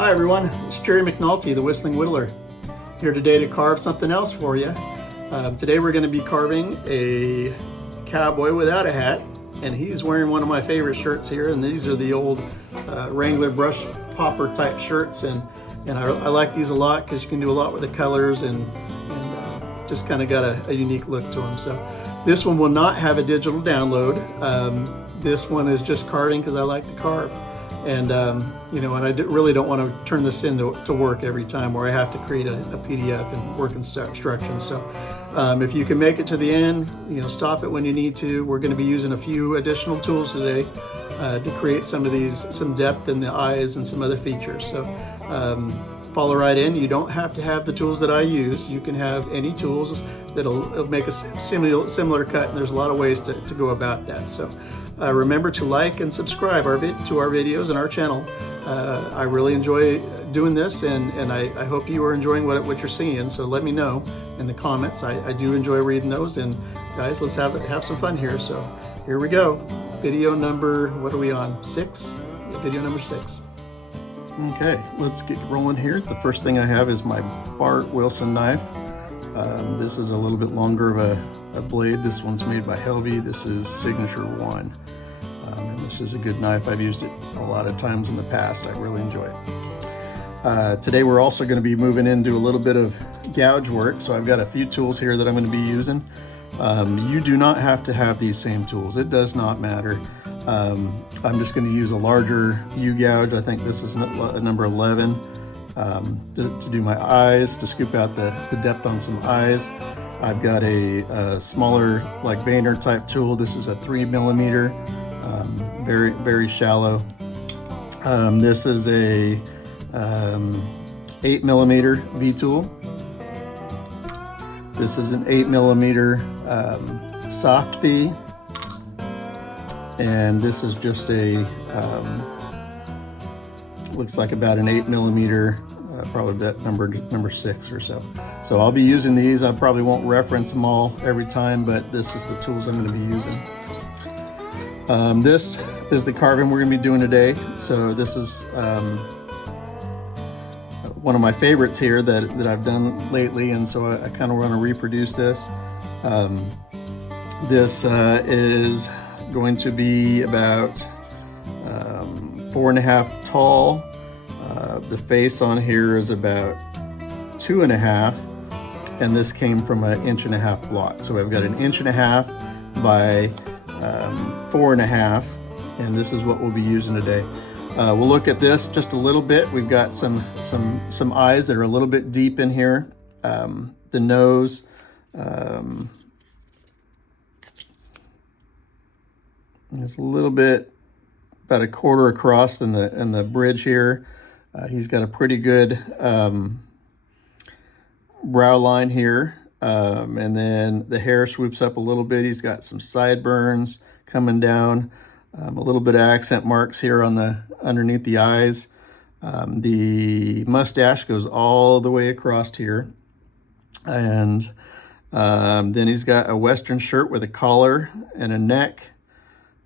Hi everyone, it's Jerry McNulty, the Whistling Whittler, here today to carve something else for you. Today we're going to be carving a cowboy without a hat, and he's wearing one of my favorite shirts here, and these are the old Wrangler brush popper type shirts, and I like these a lot because you can do a lot with the colors and just kind of got a unique look to them. So this one will not have a digital download. This one is just carving because I like to carve. And you know, and I really don't want to turn this into work every time where I have to create a PDF and work instructions. So if you can make it to the end, you know, stop it when you need to. We're going to be using a few additional tools today to create some depth in the eyes and some other features. So follow right in. You don't have to have the tools that I use. You can have any tools that'll make a similar cut, and there's a lot of ways to go about that. So remember to like and subscribe to our videos and our channel. I really enjoy doing this, and I hope you are enjoying what you're seeing. So let me know in the comments. I do enjoy reading those, and guys, let's have some fun here. So here we go. Video number, what are we on? 6? Video number 6. Okay, let's get rolling here. The first thing I have is my Bart Wilson knife. This is a little bit longer of a blade. This one's made by Helvey. This is Signature 1. And this is a good knife. I've used it a lot of times in the past. I really enjoy it. Today we're also going to be moving into a little bit of gouge work. So I've got a few tools here that I'm going to be using. You do not have to have these same tools. It does not matter. I'm just going to use a larger U-gouge. I think this is number 11 to do my eyes, to scoop out the depth on some eyes. I've got a smaller, like Vayner type tool. This is a 3mm, very, very shallow. This is a 8mm V-tool. This is an 8mm soft V. And this is just a, looks like about an 8mm, probably that number 6 or so. So I'll be using these. I probably won't reference them all every time, but this is the tools I'm going to be using. This is the carving we're going to be doing today. So this is one of my favorites here that I've done lately, and so I kind of want to reproduce this. This is going to be about 4.5 tall. The face on here is about 2.5, and this came from an 1.5 block. So I've got an 1.5 by 4.5, and this is what we'll be using today. We'll look at this just a little bit. We've got some eyes that are a little bit deep in here. The nose. It's a little bit, about 1/4 across in the bridge here. He's got a pretty good brow line here, and then the hair swoops up a little bit. He's got some sideburns coming down, a little bit of accent marks here on underneath the eyes. The mustache goes all the way across here, and then he's got a Western shirt with a collar and a neck.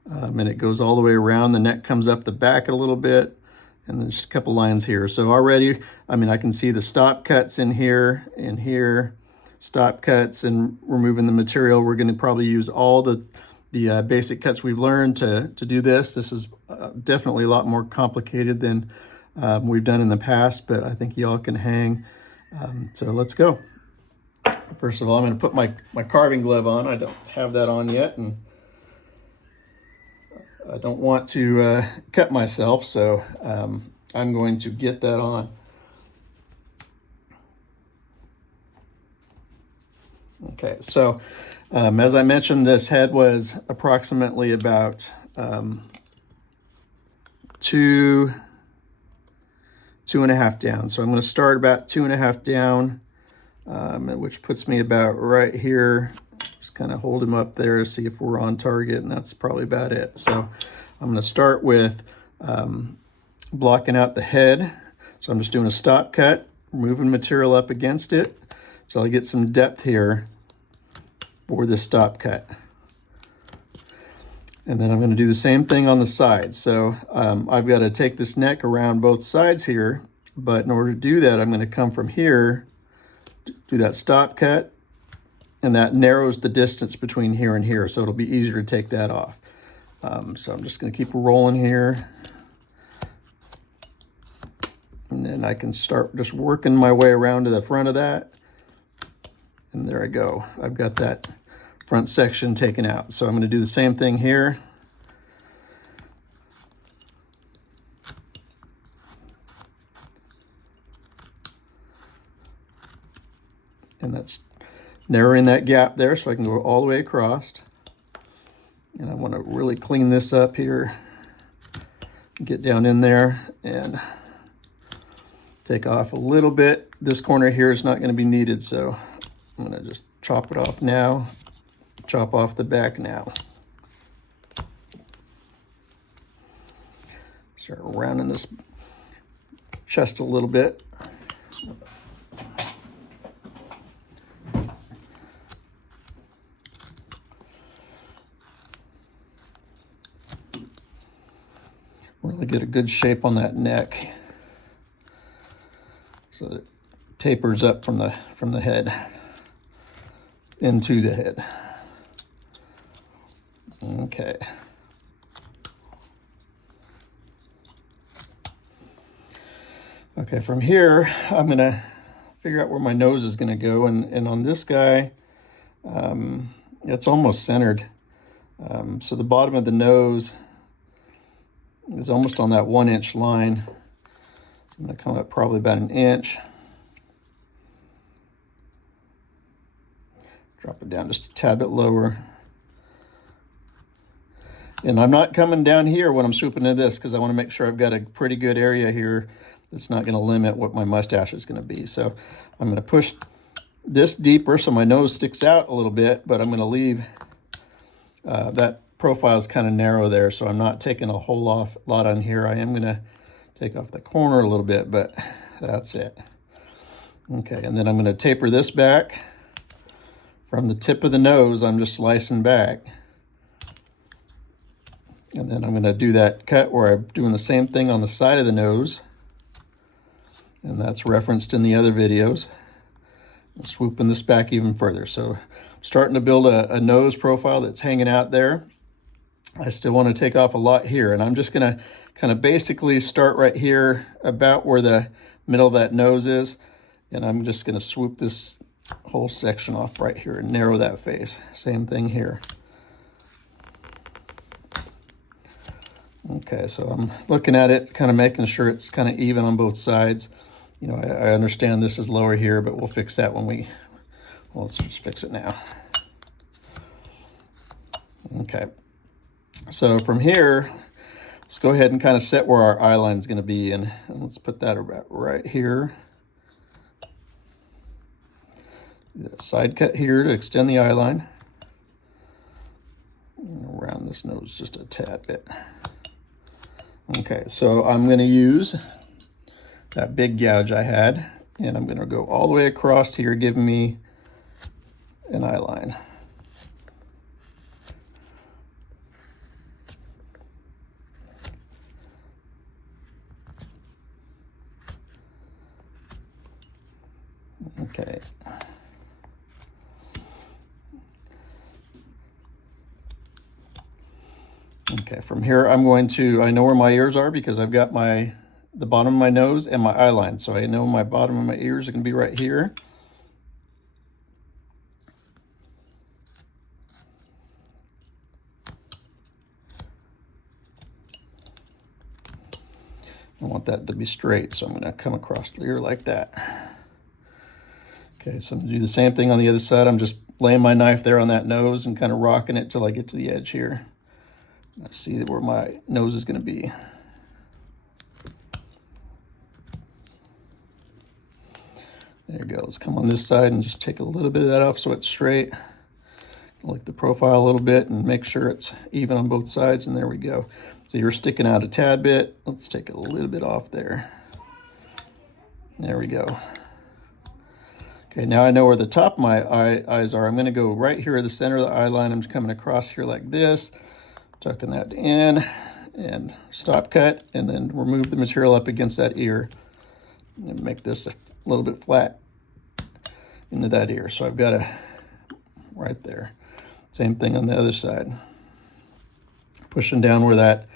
And it goes all the way around. The neck comes up the back a little bit, and there's a couple lines here. So already, I mean, I can see the stop cuts in here and here, stop cuts, and removing the material. We're going to probably use all the basic cuts we've learned to do this. This is definitely a lot more complicated than we've done in the past, but I think y'all can hang. So let's go. First of all, I'm going to put my carving glove on. I don't have that on yet, and I don't want to cut myself, so I'm going to get that on. Okay, so as I mentioned, this head was approximately about 2.5 down. So I'm going to start about 2.5 down, which puts me about right here. Just kind of hold him up there, see if we're on target, and that's probably about it. So I'm going to start with blocking out the head. So I'm just doing a stop cut, moving material up against it, so I get some depth here for this stop cut. And then I'm going to do the same thing on the side. So I've got to take this neck around both sides here But in order to do that, I'm going to come from here, do that stop cut, and that narrows the distance between here and here, so it'll be easier to take that off. So I'm just going to keep rolling here. And then I can start just working my way around to the front of that. And there I go. I've got that front section taken out. So I'm going to do the same thing here. And that's narrowing that gap there so I can go all the way across. And I want to really clean this up here. Get down in there and take off a little bit. This corner here is not going to be needed, so I'm going to just chop it off now. Chop off the back now. Start rounding this chest a little bit. Really get a good shape on that neck, so that it tapers up from the head into the head. Okay. Okay, from here, I'm gonna figure out where my nose is gonna go, and on this guy, it's almost centered. So the bottom of the nose is almost on that 1 inch line. I'm gonna come up probably about an inch. Drop it down just a tad bit lower. And I'm not coming down here when I'm swooping into this because I want to make sure I've got a pretty good area here that's not going to limit what my mustache is going to be. So I'm going to push this deeper so my nose sticks out a little bit, but I'm going to leave that profile is kind of narrow there, so I'm not taking a whole lot on here. I am going to take off the corner a little bit, but that's it. Okay, and then I'm going to taper this back. From the tip of the nose, I'm just slicing back. And then I'm going to do that cut where I'm doing the same thing on the side of the nose. And that's referenced in the other videos. I'm swooping this back even further. So I'm starting to build a nose profile that's hanging out there. I still want to take off a lot here. And I'm just going to kind of basically start right here about where the middle of that nose is. And I'm just going to swoop this whole section off right here and narrow that face. Same thing here. Okay, so I'm looking at it, kind of making sure it's kind of even on both sides. You know, I understand this is lower here, but we'll fix that when well, let's just fix it now. Okay, so from here, let's go ahead and kind of set where our eye line is going to be, and let's put that about right here. Do a side cut here to extend the eye line. And around this nose just a tad bit. Okay, so I'm going to use that big gouge I had, and I'm going to go all the way across here, giving me an eye line. Okay. Okay, from here I'm going to, I know where my ears are because I've got the bottom of my nose and my eye line. So I know my bottom of my ears are going to be right here. I want that to be straight, so I'm going to come across the ear like that. Okay, so I'm going to do the same thing on the other side. I'm just laying my knife there on that nose and kind of rocking it till I get to the edge here. I see where my nose is going to be. There you go. Let's come on this side and just take a little bit of that off so it's straight. Look the profile a little bit and make sure it's even on both sides, and there we go. So you're sticking out a tad bit. Let's take a little bit off there. There we go. Okay, now I know where the top of my eyes are. I'm going to go right here at the center of the eye line. I'm just coming across here like this, tucking that in, and stop cut, and then remove the material up against that ear. and make this a little bit flat into that ear. So I've got a right there. Same thing on the other side. Pushing down where that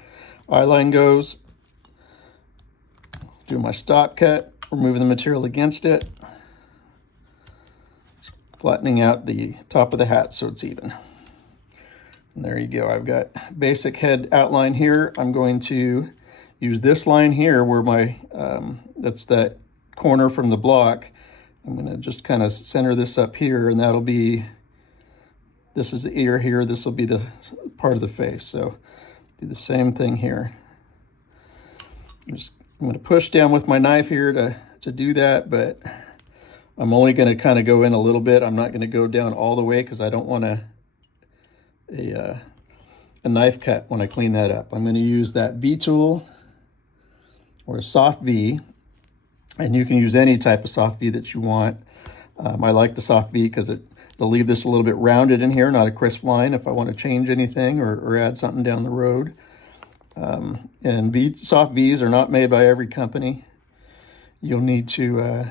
eye line goes. Do my stop cut, removing the material against it. Flattening out the top of the hat so it's even. And there you go. I've got basic head outline here. I'm going to use this line here where my, that's that corner from the block. I'm going to just kind of center this up here, and that'll be, this is the ear here. This will be the part of the face. So do the same thing here. I'm going to push down with my knife here to do that, but I'm only going to kind of go in a little bit. I'm not going to go down all the way because I don't want a knife cut when I clean that up. I'm going to use that V tool or a soft V, and you can use any type of soft V that you want. I like the soft V because it'll leave this a little bit rounded in here, not a crisp line if I want to change anything or add something down the road. And soft Vs are not made by every company. You'll need to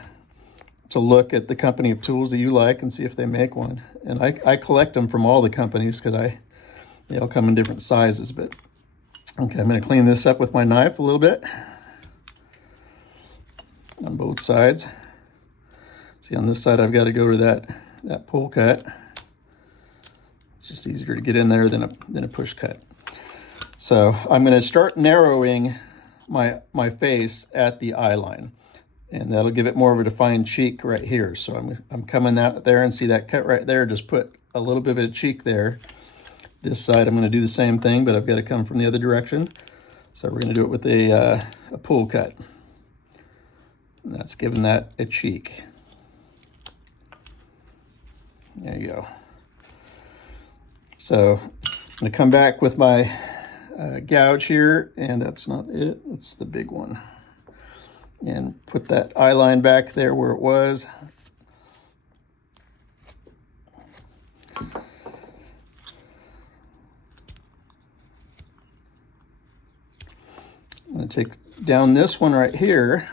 look at the company of tools that you like and see if they make one. And I collect them from all the companies because they all come in different sizes. But okay, I'm going to clean this up with my knife a little bit on both sides. See, on this side I've got to go to that pull cut. It's just easier to get in there than a push cut. So I'm going to start narrowing my face at the eye line. And that'll give it more of a defined cheek right here. So I'm coming out there, and see that cut right there, just put a little bit of a cheek there. This side I'm going to do the same thing, but I've got to come from the other direction. So we're going to do it with a pull cut. And that's giving that a cheek. There you go. So I'm going to come back with my gouge here, and that's not it, it's the big one. And put that eye line back there where it was. I'm going to take down this one right here,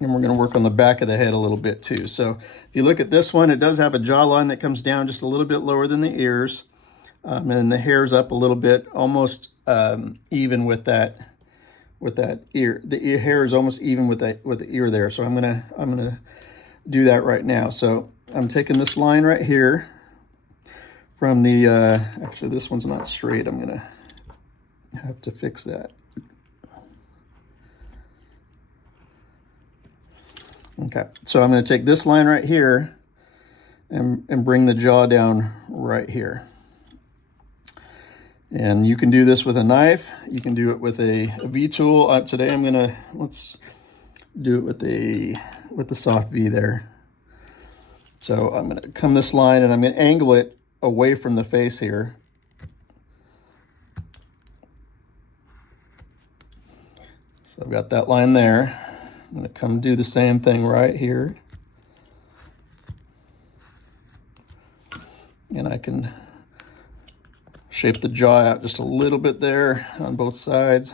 and we're going to work on the back of the head a little bit too. So if you look at this one, it does have a jawline that comes down just a little bit lower than the ears. And then the hair's up a little bit, almost even with that ear. The hair is almost even with the ear there. So I'm gonna do that right now. So I'm taking this line right here from the actually this one's not straight. I'm gonna have to fix that. Okay, so I'm gonna take this line right here and bring the jaw down right here. And you can do this with a knife. You can do it with a V tool. Today let's do it with the soft V there. So I'm gonna come this line, and I'm gonna angle it away from the face here. So I've got that line there. I'm gonna come do the same thing right here. And I can shape the jaw out just a little bit there on both sides.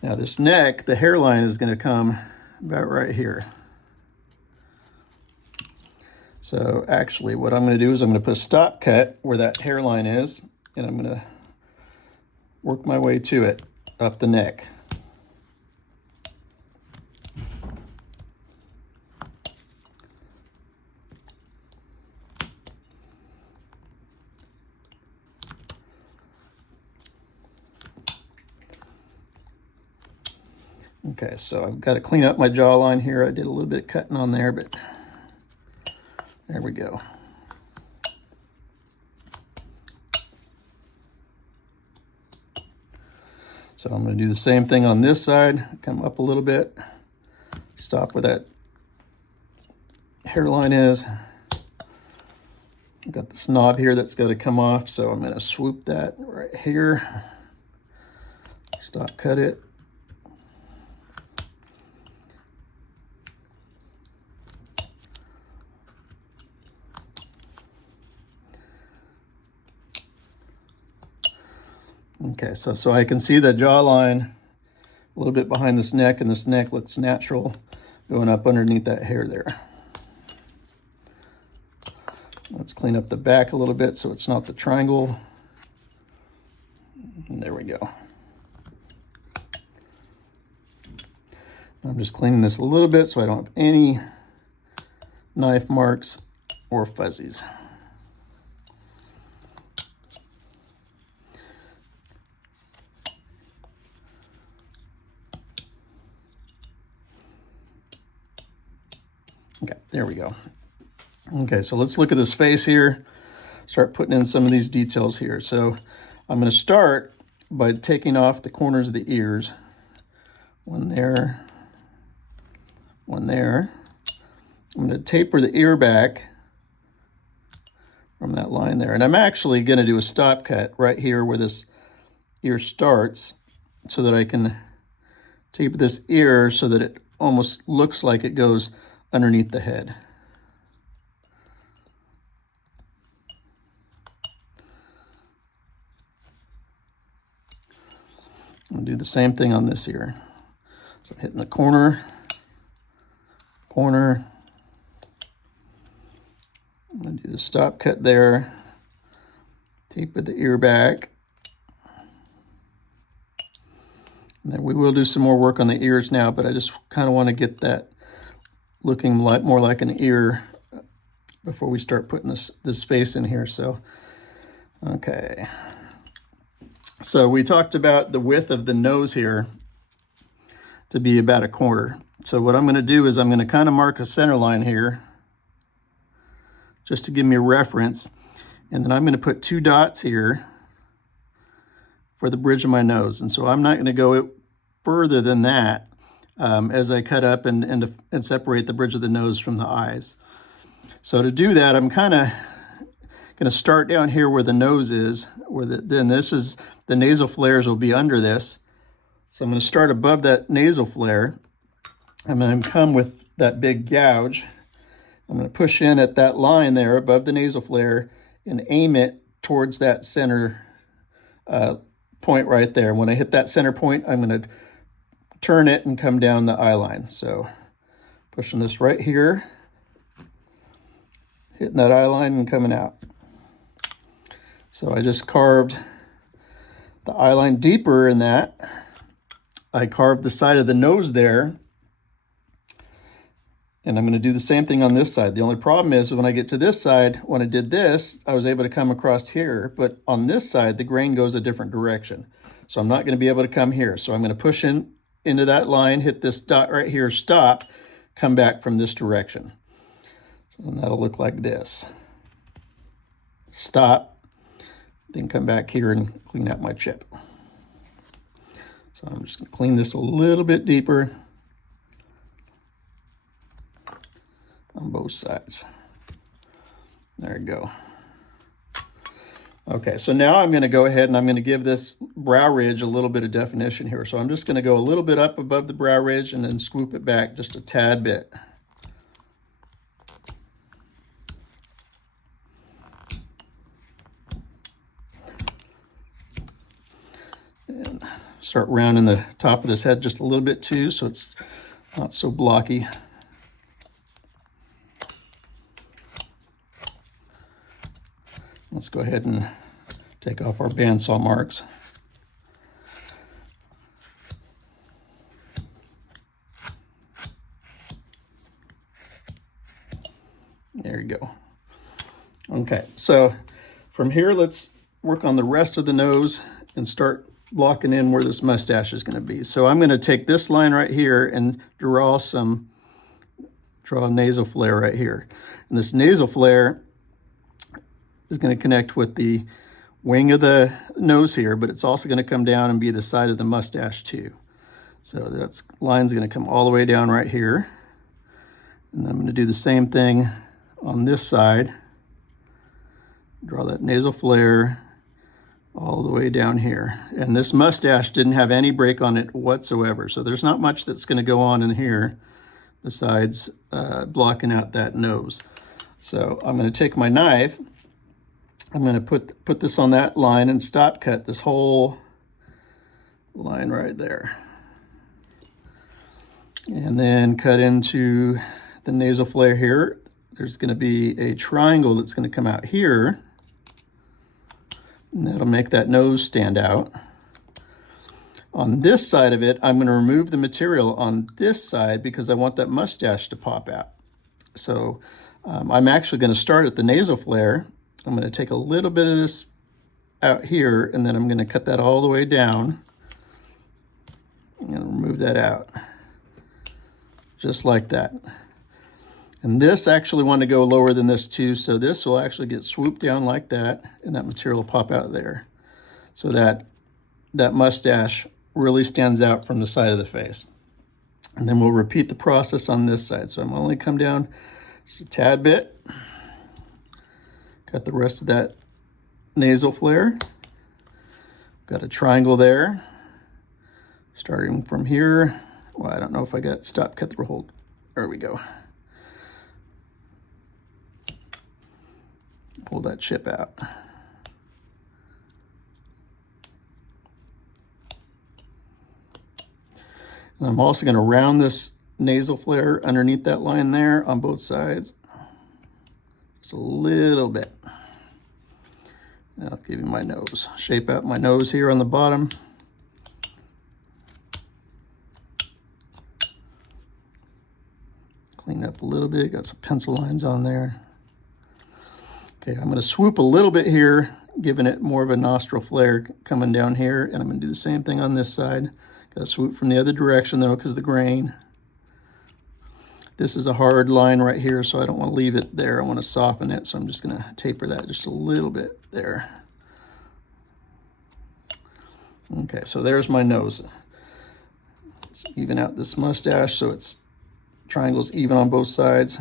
Now this neck, the hairline is going to come about right here. So actually what I'm going to do is I'm going to put a stop cut where that hairline is, and I'm going to work my way to it up the neck. Okay, so I've got to clean up my jawline here. I did a little bit of cutting on there, but there we go. So I'm going to do the same thing on this side. Come up a little bit. Stop where that hairline is. I've got this knob here that's got to come off, so I'm going to swoop that right here. Stop cut it. Okay, so I can see the jawline a little bit behind this neck, and this neck looks natural going up underneath that hair there. Let's clean up the back a little bit so it's not the triangle. And there we go. I'm just cleaning this a little bit so I don't have any knife marks or fuzzies. Okay, there we go. Okay, so let's look at this face here, start putting in some of these details here. So I'm going to start by taking off the corners of the ears. One there, one there. I'm going to taper the ear back from that line there. And I'm actually going to do a stop cut right here where this ear starts so that I can taper this ear so that it almost looks like it goes underneath the head. I'll do the same thing on this ear. So I'm hitting the corner. I'm going to do the stop cut there. Taper the ear back. And then we will do some more work on the ears now, but I just kind of want to get that looking more like an ear before we start putting this face in here. So, okay. So we talked about the width of the nose here to be about 1/4. So what I'm going to do is I'm going to kind of mark a center line here just to give me a reference. And then I'm going to put 2 dots here for the bridge of my nose. And so I'm not going to go further than that as I cut up and separate the bridge of the nose from the eyes. So to do that, I'm kind of going to start down here where the nose is, then this is the nasal flares will be under this. So I'm going to start above that nasal flare. I'm going to come with that big gouge. I'm going to push in at that line there above the nasal flare and aim it towards that center point right there. When I hit that center point, I'm going to turn it and come down the eye line. So pushing this right here, hitting that eye line and coming out. So I just carved the eye line deeper in that. I carved the side of the nose there. And I'm going to do the same thing on this side. The only problem is when I get to this side, when I did this, I was able to come across here. But on this side, the grain goes a different direction. So I'm not going to be able to come here. So I'm going to push into that line, hit this dot right here, stop, come back from this direction. And that'll look like this. Stop, then come back here and clean out my chip. So I'm just going to clean this a little bit deeper on both sides. There you go. Okay, so now I'm going to go ahead and I'm going to give this brow ridge a little bit of definition here. So I'm just going to go a little bit up above the brow ridge and then swoop it back just a tad bit. And start rounding the top of this head just a little bit too, so it's not so blocky. Let's go ahead and take off our bandsaw marks. There you go. Okay, so from here, let's work on the rest of the nose and start blocking in where this mustache is going to be. So I'm going to take this line right here and draw a nasal flare right here. And this nasal flare is going to connect with the wing of the nose here, but it's also going to come down and be the side of the mustache too. So that line's going to come all the way down right here. And I'm going to do the same thing on this side. Draw that nasal flare all the way down here. And this mustache didn't have any break on it whatsoever. So there's not much that's going to go on in here besides blocking out that nose. So I'm going to take my knife. I'm going to put this on that line and stop cut this whole line right there. And then cut into the nasal flare here. There's going to be a triangle that's going to come out here. And that'll make that nose stand out. On this side of it, I'm going to remove the material on this side because I want that mustache to pop out. So I'm actually going to start at the nasal flare. I'm going to take a little bit of this out here, and then I'm going to cut that all the way down. I'm going to remove that out, just like that. And this actually want to go lower than this too, so this will actually get swooped down like that, and that material will pop out there. So that mustache really stands out from the side of the face. And then we'll repeat the process on this side. So I'm only come down just a tad bit. Got the rest of that nasal flare. Got a triangle there. Starting from here. Well, I don't know if I got stop, cut the whole. There we go. Pull that chip out. And I'm also going to round this nasal flare underneath that line there on both sides. Just a little bit. And I'll give you my nose. Shape out my nose here on the bottom. Clean up a little bit. Got some pencil lines on there. Okay, I'm going to swoop a little bit here, giving it more of a nostril flare coming down here. And I'm going to do the same thing on this side. Got to swoop from the other direction though, because the grain. This is a hard line right here, so I don't want to leave it there. I want to soften it, so I'm just going to taper that just a little bit there. Okay, so there's my nose. Let's even out this mustache so it's triangles even on both sides.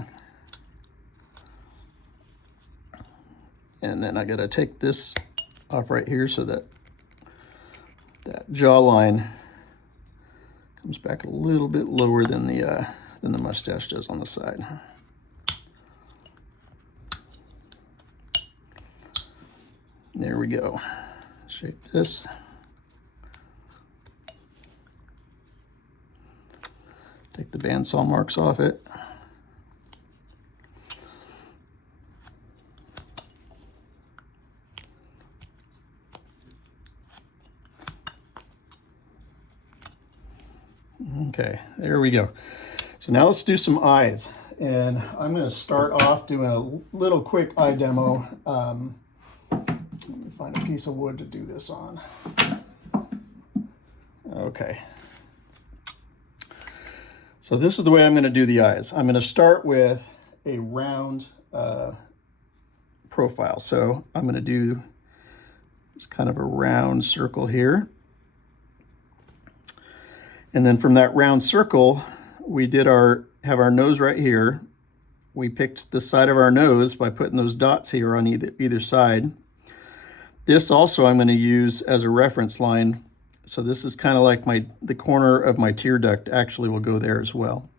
And then I got to take this off right here so that that jawline comes back a little bit lower than the mustache does on the side. There we go. Shape this. Take the bandsaw marks off it. Okay, there we go. So now let's do some eyes. And I'm going to start off doing a little quick eye demo. Let me find a piece of wood to do this on. Okay. So this is the way I'm going to do the eyes. I'm going to start with a round profile. So I'm going to do just kind of a round circle here. And then from that round circle, we did have our nose right here. We picked the side of our nose by putting those dots here on either side. This also I'm going to use as a reference line. So this is kind of like the corner of my tear duct actually will go there as well.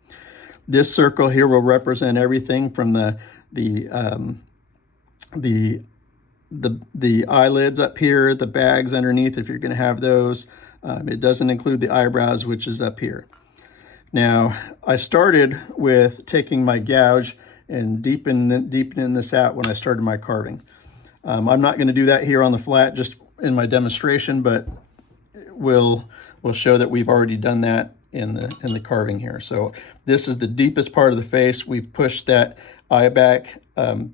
This circle here will represent everything from the eyelids up here, the bags underneath if you're going to have those. It doesn't include the eyebrows, which is up here. Now, I started with taking my gouge and deepening this out when I started my carving. I'm not going to do that here on the flat, just in my demonstration, but we'll show that we've already done that in the carving here. So this is the deepest part of the face. We've pushed that eye back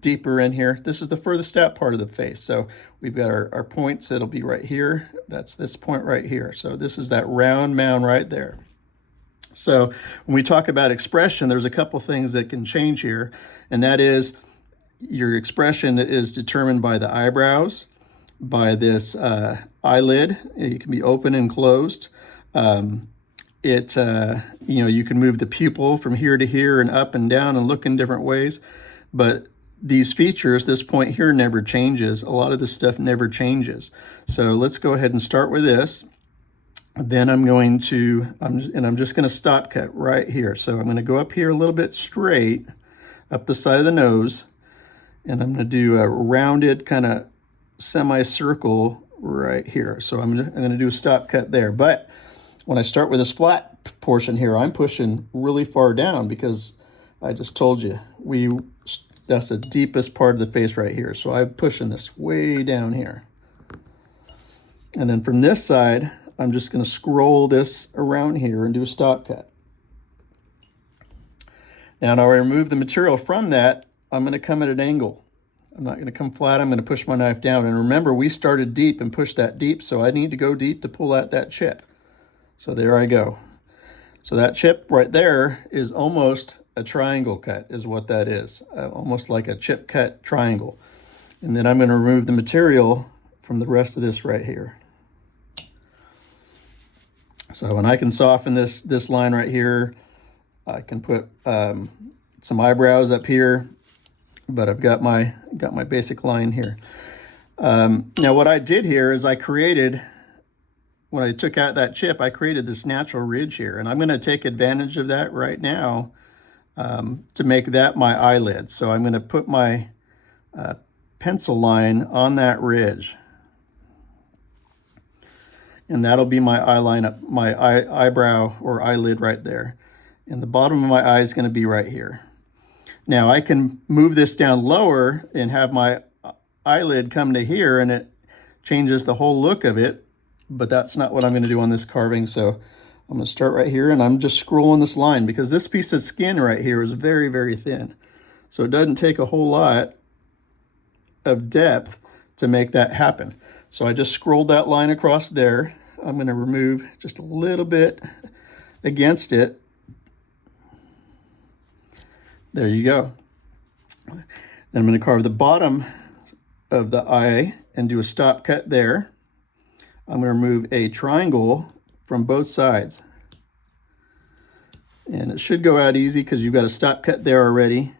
deeper in here. This is the furthest out part of the face. So we've got our points that'll be right here. That's this point right here. So this is that round mound right there. So when we talk about expression, there's a couple things that can change here, and that is your expression is determined by the eyebrows, by this eyelid. It can be open and closed. You can move the pupil from here to here and up and down and look in different ways, but these features, this point here never changes. A lot of this stuff never changes. So let's go ahead and start with this. Then I'm just going to stop cut right here. So I'm going to go up here a little bit straight up the side of the nose, and I'm going to do a rounded kind of semicircle right here. So I'm gonna do a stop cut there. But when I start with this flat portion here, I'm pushing really far down because I just told you, that's the deepest part of the face right here. So I'm pushing this way down here. And then from this side, I'm just gonna scroll this around here and do a stop cut. Now I remove the material from that, I'm gonna come at an angle. I'm not gonna come flat, I'm gonna push my knife down. And remember, we started deep and pushed that deep, so I need to go deep to pull out that chip. So there I go. So that chip right there is almost a triangle cut, is what that is. Almost like a chip cut triangle. And then I'm gonna remove the material from the rest of this right here. So, and I can soften this line right here. I can put some eyebrows up here, but I've got my basic line here. Now what I did here is when I took out that chip, I created this natural ridge here, and I'm gonna take advantage of that right now to make that my eyelid. So I'm gonna put my pencil line on that ridge. And that'll be my eyebrow or eyelid right there. And the bottom of my eye is going to be right here. Now I can move this down lower and have my eyelid come to here, and it changes the whole look of it, but that's not what I'm going to do on this carving. So I'm going to start right here, and I'm just scrolling this line because this piece of skin right here is very, very thin. So it doesn't take a whole lot of depth to make that happen. So I just scrolled that line across there. I'm going to remove just a little bit against it. There you go. Then I'm going to carve the bottom of the eye and do a stop cut there. I'm going to remove a triangle from both sides. And it should go out easy because you've got a stop cut there already.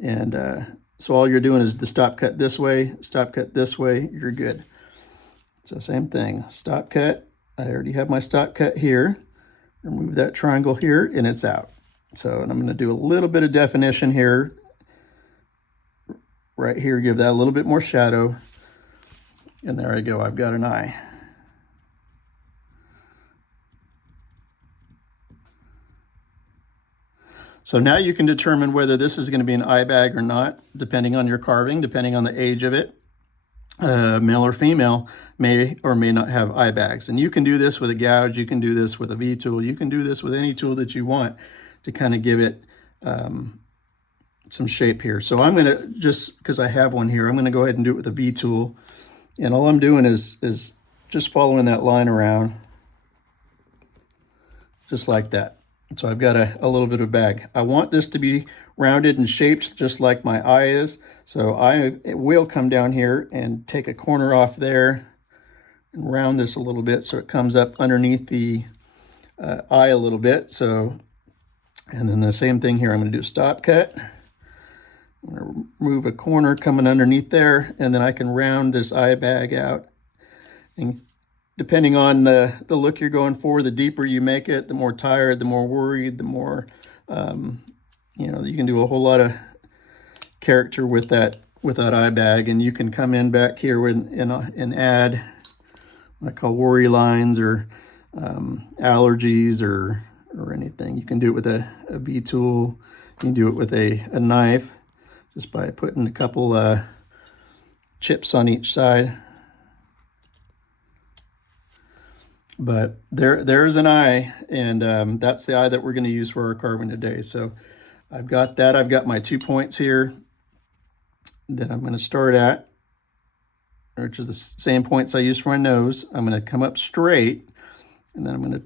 And so all you're doing is the stop cut this way, you're good. So same thing, stop cut. I already have my stop cut here. Remove that triangle here and it's out. So, and I'm gonna do a little bit of definition here. Right here, give that a little bit more shadow. And there I go, I've got an eye. So now you can determine whether this is gonna be an eye bag or not, depending on your carving, depending on the age of it. Male or female may or may not have eye bags. And you can do this with a gouge, you can do this with a V-tool, you can do this with any tool that you want to kind of give it some shape here. So I'm gonna, just because I have one here, I'm gonna go ahead and do it with a V-tool. And all I'm doing is just following that line around, just like that. So I've got a little bit of bag. I want this to be rounded and shaped just like my eye is. So I will come down here and take a corner off there and round this a little bit so it comes up underneath the eye a little bit. So, and then the same thing here, I'm gonna do a stop cut. I'm gonna remove a corner coming underneath there, and then I can round this eye bag out. And depending on the look you're going for, the deeper you make it, the more tired, the more worried, the more, you know, you can do a whole lot of character with that eye bag. And you can come in back here and add what I call worry lines or allergies or anything. You can do it with a V-tool. You can do it with a knife just by putting a couple chips on each side. But there's an eye, and that's the eye that we're going to use for our carving today. So I've got that. I've got my 2 points here that I'm going to start at, which is the same points I used for my nose. I'm going to come up straight, and then I'm going to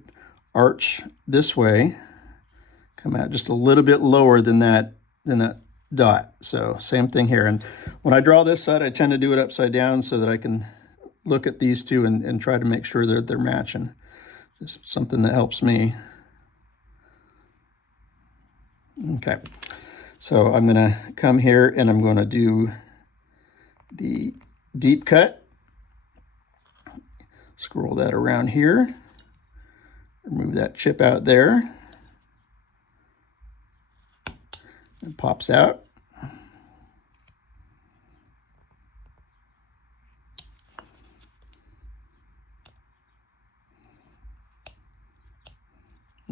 arch this way, come out just a little bit lower than that dot. So same thing here. And when I draw this side, I tend to do it upside down so that I can look at these two and try to make sure that they're matching. Just something that helps me. Okay, so I'm gonna come here and I'm gonna do the deep cut. Scroll that around here. Remove that chip out there. It pops out.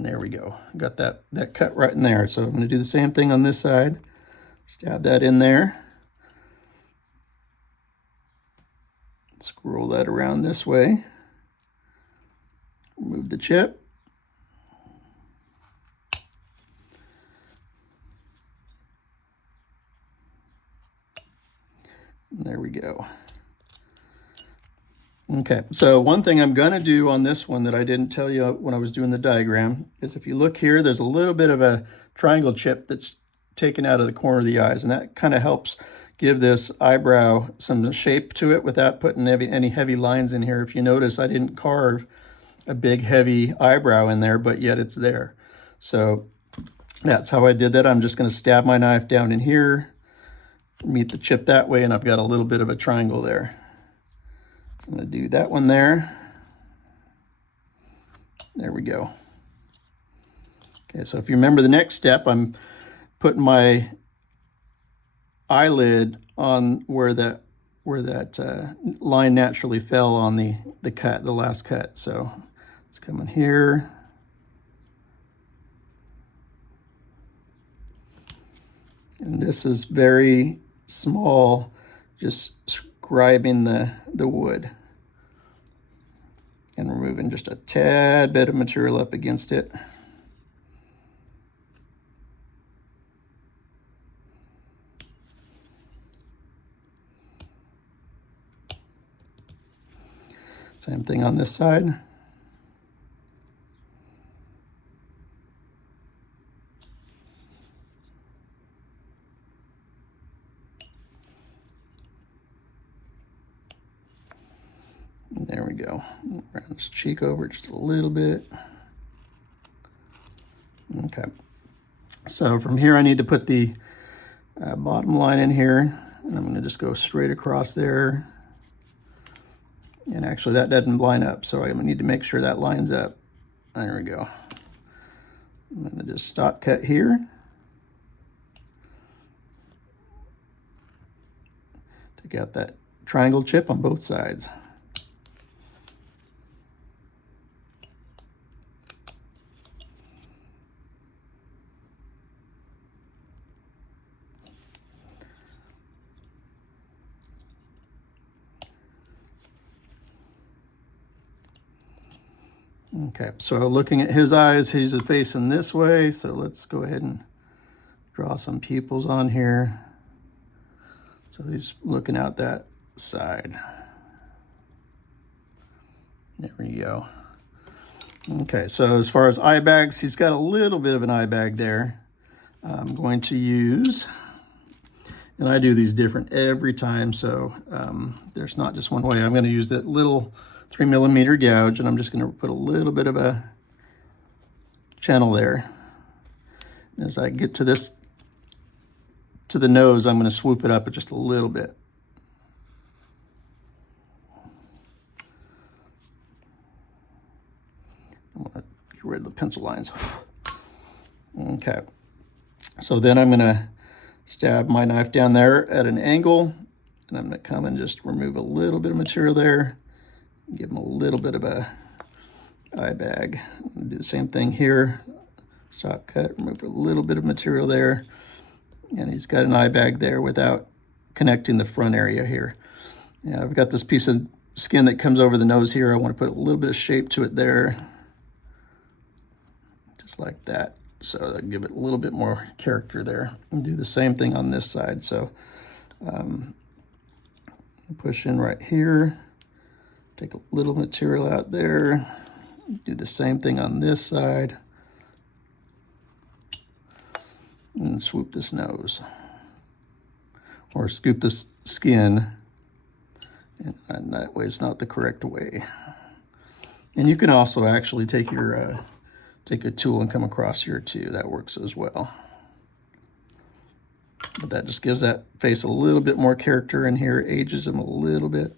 And there we go. Got that cut right in there. So I'm going to do the same thing on this side. Stab that in there. Scroll that around this way. Remove the chip. And there we go. Okay, so one thing I'm going to do on this one that I didn't tell you when I was doing the diagram is if you look here, there's a little bit of a triangle chip that's taken out of the corner of the eyes, and that kind of helps give this eyebrow some shape to it without putting any heavy lines in here. If you notice, I didn't carve a big heavy eyebrow in there, but yet it's there. So that's how I did that. I'm just going to stab my knife down in here, meet the chip that way, and I've got a little bit of a triangle there. I'm going to do that one there. There we go. Okay, so if you remember the next step, I'm putting my eyelid on where that line naturally fell on the cut, the last cut. So let's come in here. And this is very small, just scribing the wood and removing just a tad bit of material up against it. Same thing on this side. And there we go. Round this cheek over just a little bit. Okay. So from here, I need to put the bottom line in here, and I'm going to just go straight across there. And actually, that doesn't line up, so I need to make sure that lines up. There we go. I'm going to just stop cut here. Take out that triangle chip on both sides. Okay, so looking at his eyes, he's facing this way, so let's go ahead and draw some pupils on here. So he's looking out that side. There we go. Okay, so as far as eye bags, he's got a little bit of an eye bag there. I'm going to use, and I do these different every time, so there's not just one way. I'm going to use that little 3mm gouge, and I'm just going to put a little bit of a channel there. As I get to this, to the nose, I'm going to swoop it up just a little bit. I'm going to get rid of the pencil lines. Okay, so then I'm going to stab my knife down there at an angle, and I'm going to come and just remove a little bit of material there. Give him a little bit of a eye bag. I'm going to do the same thing here. Shot cut, remove a little bit of material there. And he's got an eye bag there without connecting the front area here. Yeah, I've got this piece of skin that comes over the nose here. I want to put a little bit of shape to it there. Just like that. So that'll give it a little bit more character there. And do the same thing on this side. So push in right here. Take a little material out there. Do the same thing on this side. And swoop this nose. Or scoop this skin. And that way it's not the correct way. And you can also actually take your take a tool and come across here too. That works as well. But that just gives that face a little bit more character in here, ages him a little bit.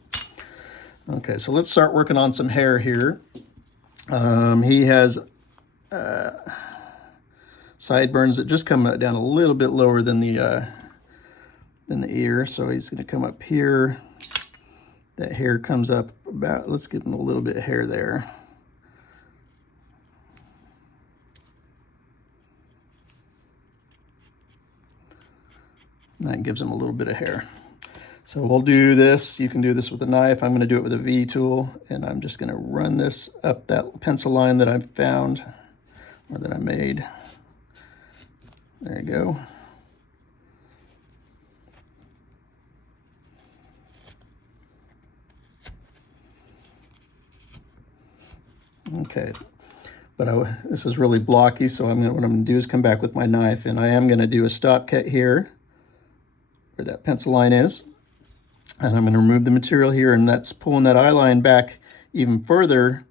Okay, so let's start working on some hair here. He has sideburns that just come down a little bit lower than the ear. So he's going to come up here. That hair comes up about, let's give him a little bit of hair there. And that gives them a little bit of hair. So we'll do this. You can do this with a knife. I'm going to do it with a V tool, and I'm just going to run this up that pencil line that I found, or that I made. There you go. Okay, but this is really blocky, so what I'm going to do is come back with my knife, and I am going to do a stop cut here where that pencil line is, and I'm going to remove the material here, and that's pulling that eye line back even further,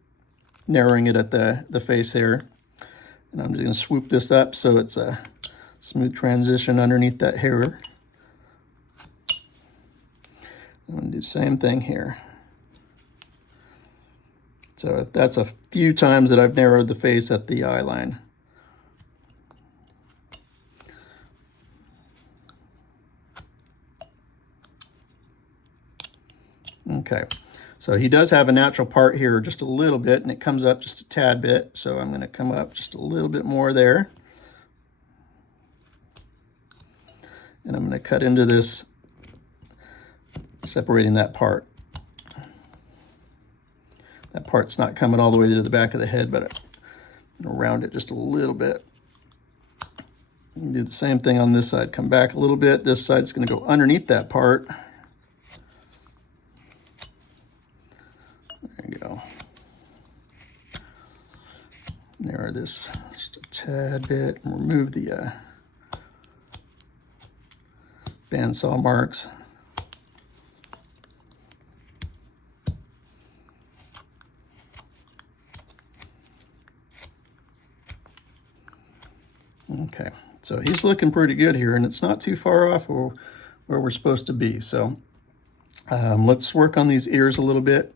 narrowing it at the face here. And I'm just going to swoop this up so it's a smooth transition underneath that hair. I'm going to do the same thing here. So if that's a few times that I've narrowed the face at the eye line. Okay, so he does have a natural part here just a little bit, and it comes up just a tad bit. So I'm going to come up just a little bit more there. And I'm going to cut into this, separating that part. That part's not coming all the way to the back of the head, but I'm going to round it just a little bit. Do the same thing on this side. Come back a little bit. This side's going to go underneath that part. There you go. Narrow this just a tad bit and remove the bandsaw marks. Okay, so he's looking pretty good here, and it's not too far off where we're supposed to be. So let's work on these ears a little bit.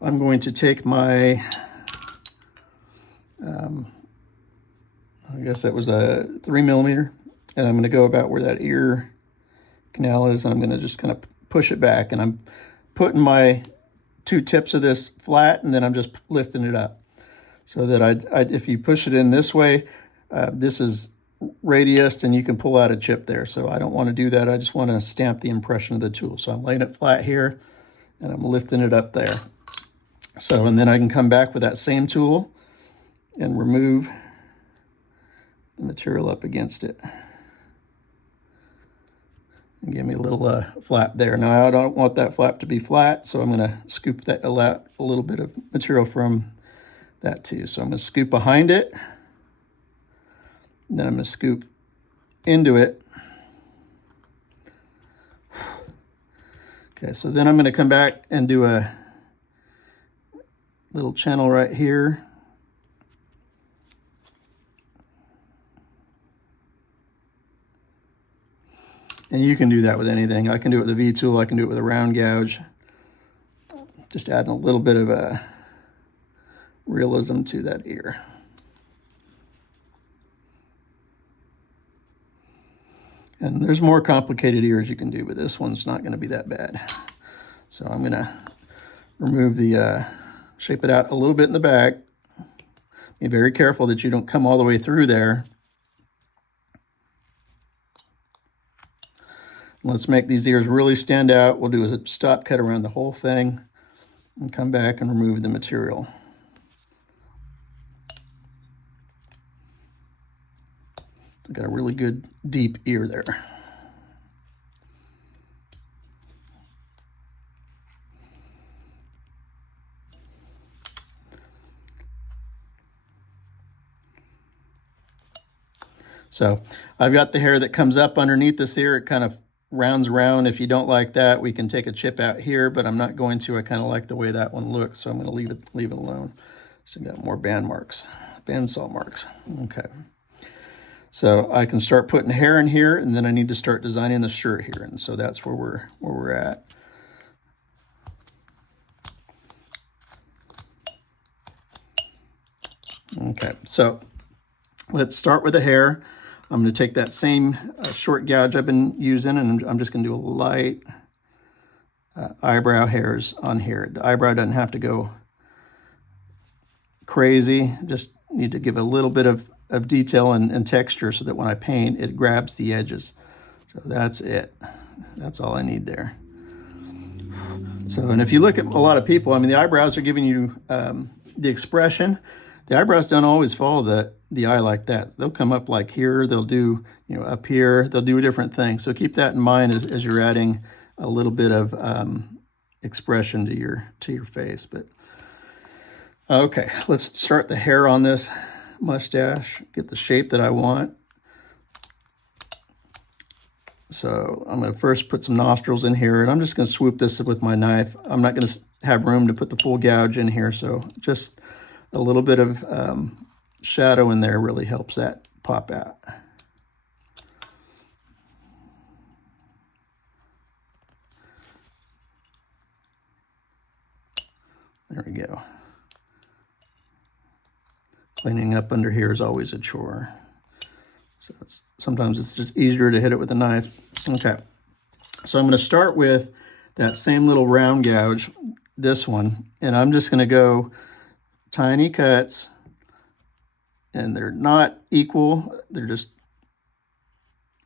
I'm going to take my, I guess that was a 3mm, and I'm going to go about where that ear canal is. I'm going to just kind of push it back, and I'm putting my two tips of this flat, and then I'm just lifting it up so that if you push it in this way, this is radiused and you can pull out a chip there. So I don't want to do that. I just want to stamp the impression of the tool. So I'm laying it flat here and I'm lifting it up there. So, and then I can come back with that same tool and remove the material up against it. And give me a little flap there. Now I don't want that flap to be flat, so I'm going to scoop that a little bit of material from that too. So I'm going to scoop behind it. Then I'm going to scoop into it. Okay, so then I'm going to come back and do a little channel right here. And you can do that with anything. I can do it with a V tool. I can do it with a round gouge. Just adding a little bit of a realism to that ear. And there's more complicated ears you can do, but this one's not going to be that bad. So I'm going to remove the, shape it out a little bit in the back. Be very careful that you don't come all the way through there. Let's make these ears really stand out. We'll do a stop cut around the whole thing and come back and remove the material. Got a really good deep ear there. So I've got the hair that comes up underneath this ear. It kind of rounds around. If you don't like that, we can take a chip out here, but I'm not going to. I kind of like the way that one looks, so I'm going to leave it alone. So we've got more bandsaw marks. Okay. So I can start putting hair in here, and then I need to start designing the shirt here. And so that's where we're at. Okay, so let's start with the hair. I'm going to take that same short gouge I've been using, and I'm just going to do a light eyebrow hairs on here. The eyebrow doesn't have to go crazy. Just need to give a little bit of detail and texture so that when I paint, it grabs the edges. So that's it. That's all I need there. So, and if you look at a lot of people, I mean, the eyebrows are giving you the expression. The eyebrows don't always follow the eye like that. They'll come up like here. They'll do, up here. They'll do different things. So keep that in mind as you're adding a little bit of expression to your face. But okay, let's start the hair on this mustache. Get the shape that I want. So I'm going to first put some nostrils in here, and I'm just going to swoop this with my knife. I'm not going to have room to put the full gouge in here, so just a little bit of shadow in there really helps that pop out. There we go. Cleaning up under here is always a chore. So sometimes it's just easier to hit it with a knife. Okay, so I'm going to start with that same little round gouge, this one, and I'm just going to go tiny cuts, and they're not equal. They're just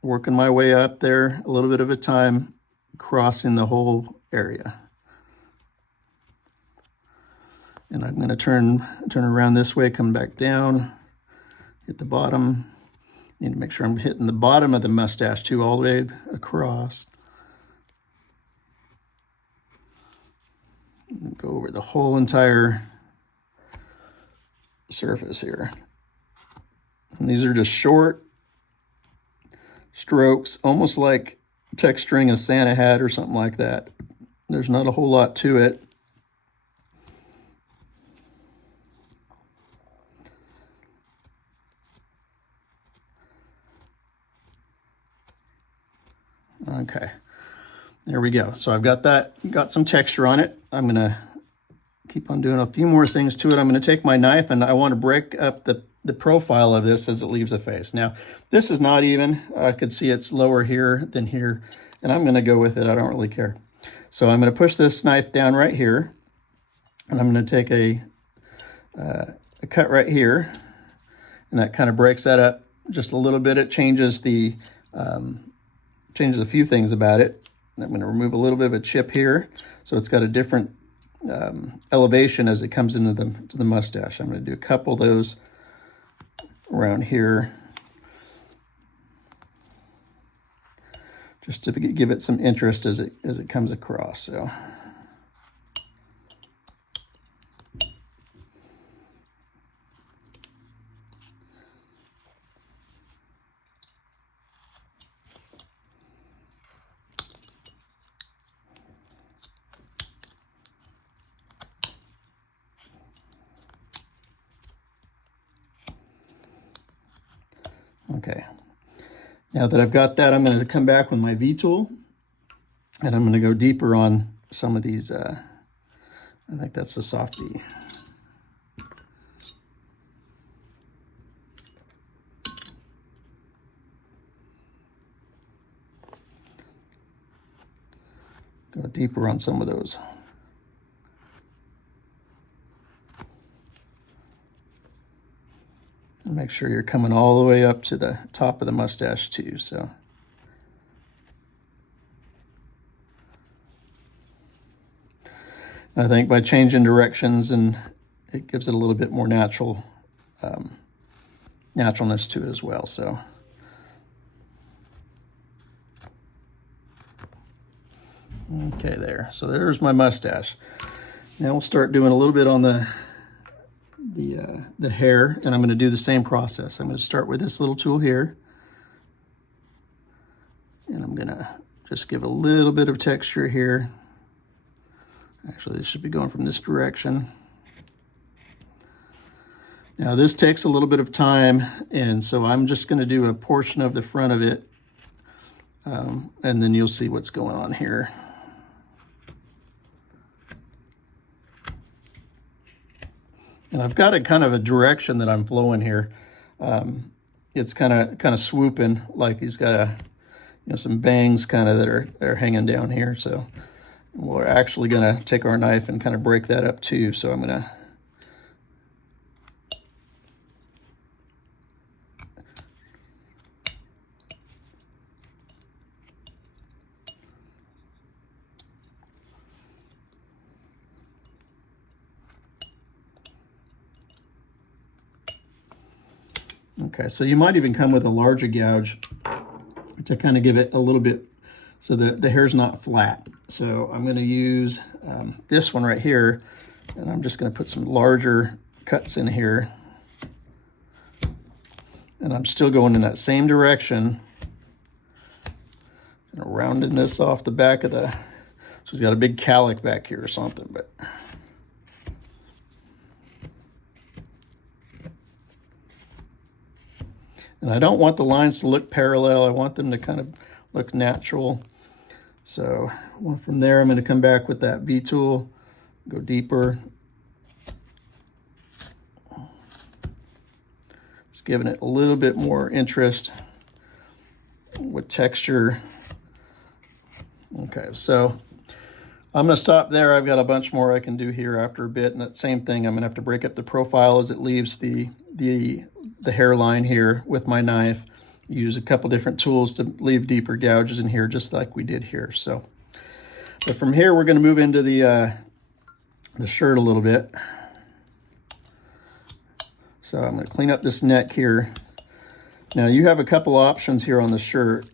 working my way up there, a little bit of a time, crossing the whole area. And I'm going to turn around this way, come back down, hit the bottom. Need to make sure I'm hitting the bottom of the mustache too, all the way across. And go over the whole entire surface here. And these are just short strokes, almost like texturing a Santa hat or something like that. There's not a whole lot to it. Okay, there we go. So I've got some texture on it. I'm gonna keep on doing a few more things to it. I'm gonna take my knife and I wanna break up the profile of this as it leaves the face. Now, this is not even. I could see it's lower here than here, and I'm gonna go with it. I don't really care. So I'm gonna push this knife down right here, and I'm gonna take a cut right here, and that kind of breaks that up just a little bit. It changes changes a few things about it. I'm going to remove a little bit of a chip here, so it's got a different elevation as it comes into the mustache. I'm going to do a couple of those around here, just to give it some interest as it comes across. So. Okay, now that I've got that, I'm going to come back with my V-tool, and I'm going to go deeper on some of these. I think that's the soft V. Go deeper on some of those. And make sure you're coming all the way up to the top of the mustache too. So. I think by changing directions, and it gives it a little bit more naturalness to it as well. So. Okay, there. So there's my mustache. Now we'll start doing a little bit on the hair, and I'm going to do the same process. I'm going to start with this little tool here, and I'm going to just give a little bit of texture here. Actually, this should be going from this direction. Now this takes a little bit of time, and so I'm just going to do a portion of the front of it, and then you'll see what's going on here. And I've got a kind of a direction that I'm flowing here. It's kind of swooping, like he's got some bangs kind of that are hanging down here. So we're actually going to take our knife and kind of break that up too. So I'm going to Okay, so you might even come with a larger gouge to kind of give it a little bit so that the hair's not flat. So I'm going to use this one right here, and I'm just going to put some larger cuts in here. And I'm still going in that same direction. Rounding this off the back of the, so he's got a big cowlick back here or something, but. And I don't want the lines to look parallel. I want them to kind of look natural. So well, from there, I'm going to come back with that V tool, go deeper. Just giving it a little bit more interest with texture. Okay, so I'm going to stop there. I've got a bunch more I can do here after a bit. And that same thing, I'm going to have to break up the profile as it leaves the hairline here with my knife. Use a couple different tools to leave deeper gouges in here, just like we did here. So, but from here, we're going to move into the shirt a little bit. So I'm going to clean up this neck here. Now you have a couple options here on the shirt.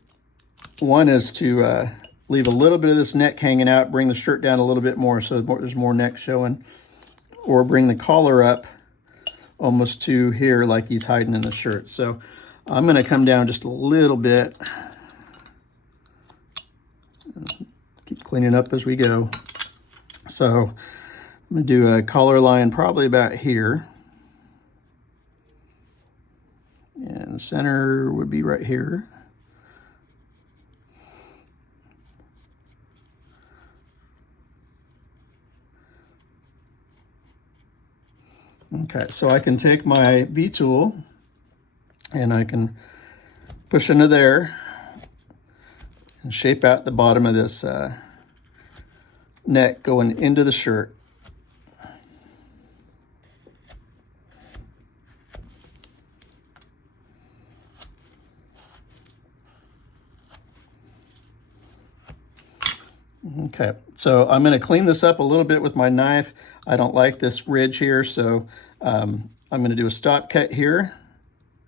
One is to leave a little bit of this neck hanging out, bring the shirt down a little bit more so there's more neck showing, or bring the collar up almost to here like he's hiding in the shirt. So I'm going to come down just a little bit. Keep cleaning up as we go. So I'm going to do a collar line probably about here. And the center would be right here. Okay, so I can take my V tool and I can push into there and shape out the bottom of this neck going into the shirt. Okay, so I'm going to clean this up a little bit with my knife. I don't like this ridge here, so I'm going to do a stop cut here.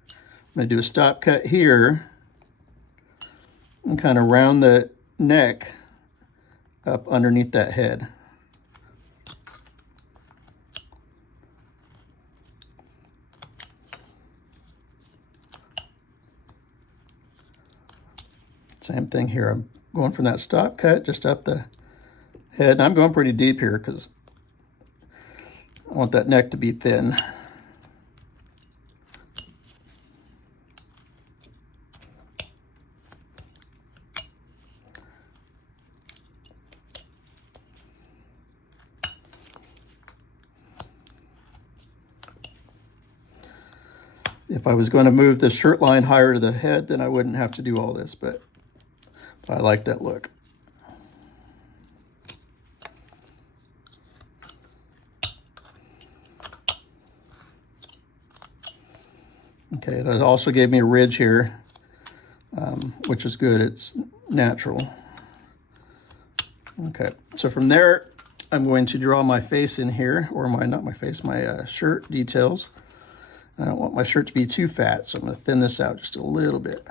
I'm going to do a stop cut here and kind of round the neck up underneath that head. Same thing here. I'm going from that stop cut just up the head. And I'm going pretty deep here because I want that neck to be thin. If I was going to move the shirt line higher to the head, then I wouldn't have to do all this, but I like that look. Okay, it also gave me a ridge here, which is good. It's natural. Okay, so from there, I'm going to draw my face in here, or not my face, my shirt details. I don't want my shirt to be too fat, so I'm going to thin this out just a little bit.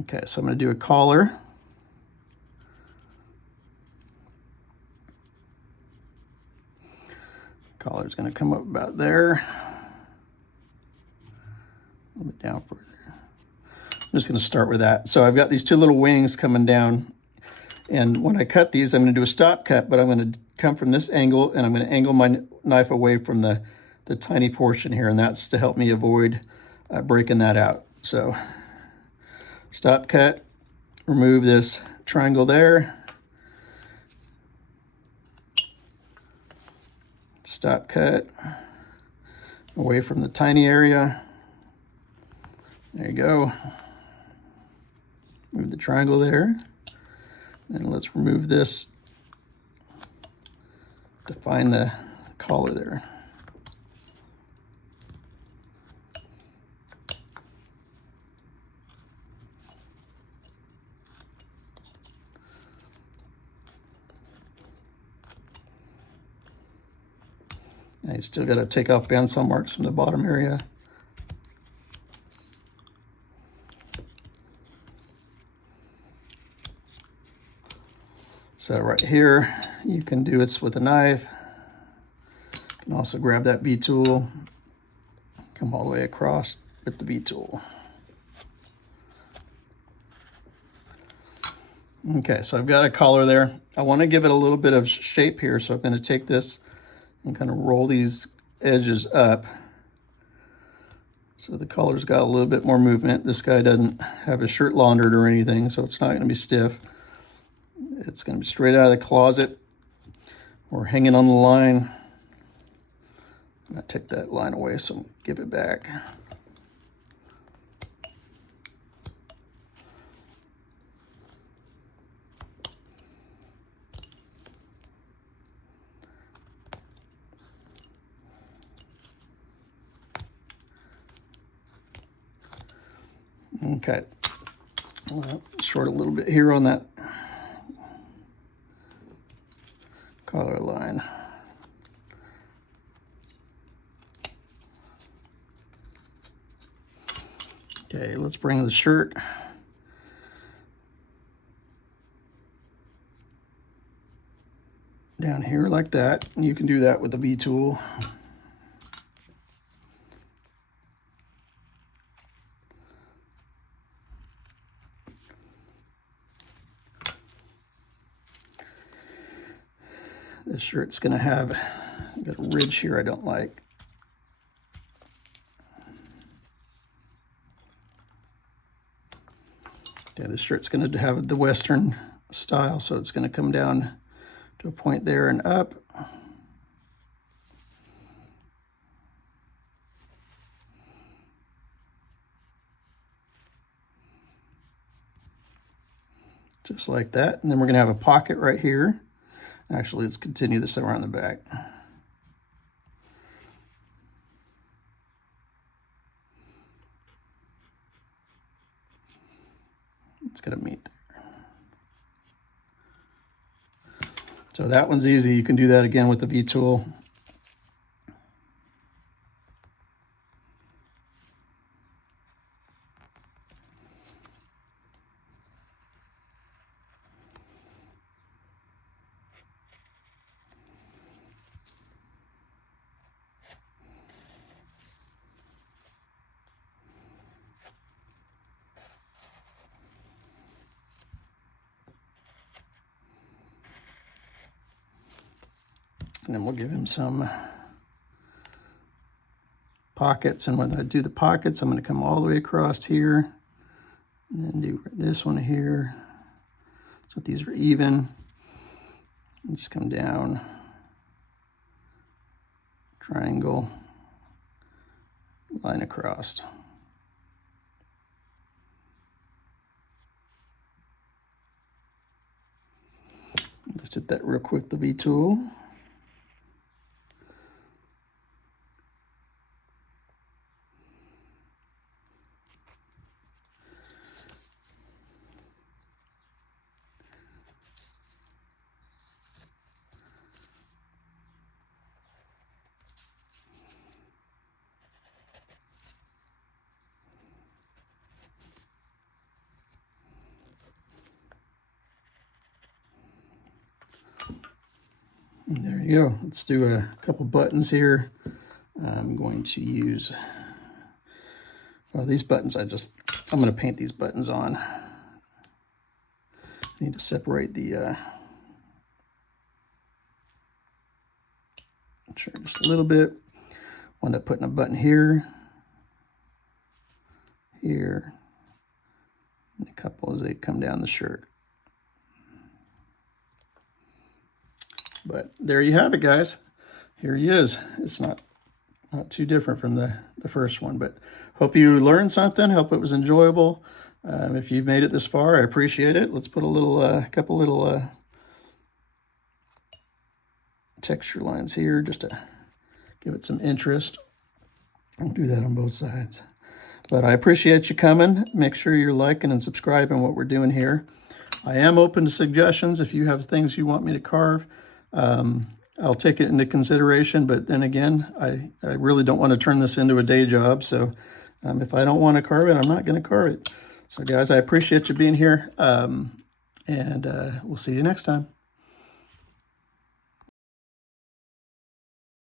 Okay, so I'm going to do a collar. Collar's going to come up about there. A little bit down further. I'm just going to start with that. So I've got these two little wings coming down. And when I cut these, I'm going to do a stop cut, but I'm going to come from this angle, and I'm going to angle my knife away from the tiny portion here, and that's to help me avoid breaking that out. So stop cut, remove this triangle there. Stop cut, away from the tiny area. There you go. Move the triangle there. And let's remove this to find the collar there. Now you still got to take off bandsaw marks from the bottom area. So right here, you can do this with a knife. You can also grab that V-tool, come all the way across with the V-tool. Okay, so I've got a collar there. I want to give it a little bit of shape here, so I'm going to take this and kind of roll these edges up. So the collar's got a little bit more movement. This guy doesn't have his shirt laundered or anything, so it's not going to be stiff. It's going to be straight out of the closet or hanging on the line. I'm going to take that line away, so I'll give it back. Okay, short a little bit here on that collar line. Okay, let's bring the shirt down here like that. You can do that with the V-tool. This shirt's gonna have got a ridge here I don't like. Okay, this shirt's gonna have the Western style, so it's gonna come down to a point there and up. Just like that. And then we're gonna have a pocket right here. Actually, let's continue this around the back. It's gonna meet there. So that one's easy. You can do that again with the V-tool. And then we'll give him some pockets. And when I do the pockets, I'm going to come all the way across here and then do this one here. So these are even. And just come down, triangle, line across. Just hit that real quick, the V-tool. And there you go. Let's do a couple buttons here. I'm going to use, well, these buttons, I'm going to paint these buttons on. I need to separate the, just a little bit. Wind up putting a button here, here, and a couple as they come down the shirt. But there you have it, guys. Here he is. It's not too different from the first one, but hope you learned something. Hope it was enjoyable. If you've made it this far, I appreciate it. Let's put a little, couple little texture lines here just to give it some interest. I'll do that on both sides. But I appreciate you coming. Make sure you're liking and subscribing what we're doing here. I am open to suggestions if you have things you want me to carve. I'll take it into consideration, but then again, I really don't want to turn this into a day job. So if I don't want to carve it, I'm not going to carve it. So guys, I appreciate you being here, and we'll see you next time.